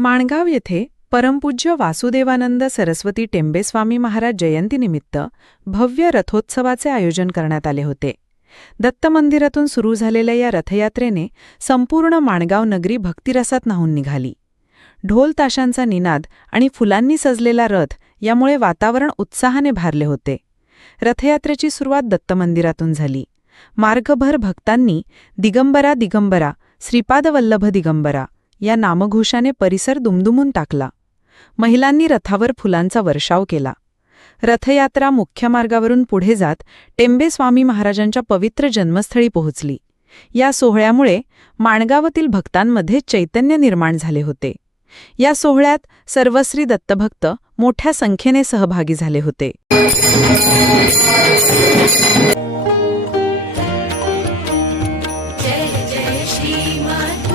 माणगाव येथे परमपूज्य वासुदेवानंद सरस्वती टेंबेस्वामी महाराज जयंतीनिमित्त भव्य रथोत्सवाचे आयोजन करण्यात आले होते. दत्त मंदिरातून सुरू झालेल्या या रथयात्रेने संपूर्ण माणगाव नगरी भक्तिरसात नाहून निघाली. ढोल ताशांचा निनाद आणि फुलांनी सजलेला रथ यामुळे वातावरण उत्साहाने भारले होते. रथयात्रेची सुरुवात दत्त मंदिरातून झाली. मार्गभर भक्तांनी दिगंबरा दिगंबरा श्रीपादवल्लभ दिगंबरा या नामघोषाने परिसर दुमदुमून टाकला. महिलांनी रथावर फुलांचा वर्षाव केला. रथयात्रा मुख्य मार्गावरून पुढे जात टेंबे स्वामी महाराजांच्या पवित्र जन्मस्थळी पोहोचली. या सोहळ्यामुळे माणगावातील भक्तांमध्ये चैतन्य निर्माण झाले होते. या सोहळ्यात सर्वश्री दत्तभक्त मोठ्या संख्येने सहभागी झाले होते. जय जय श्रीमद्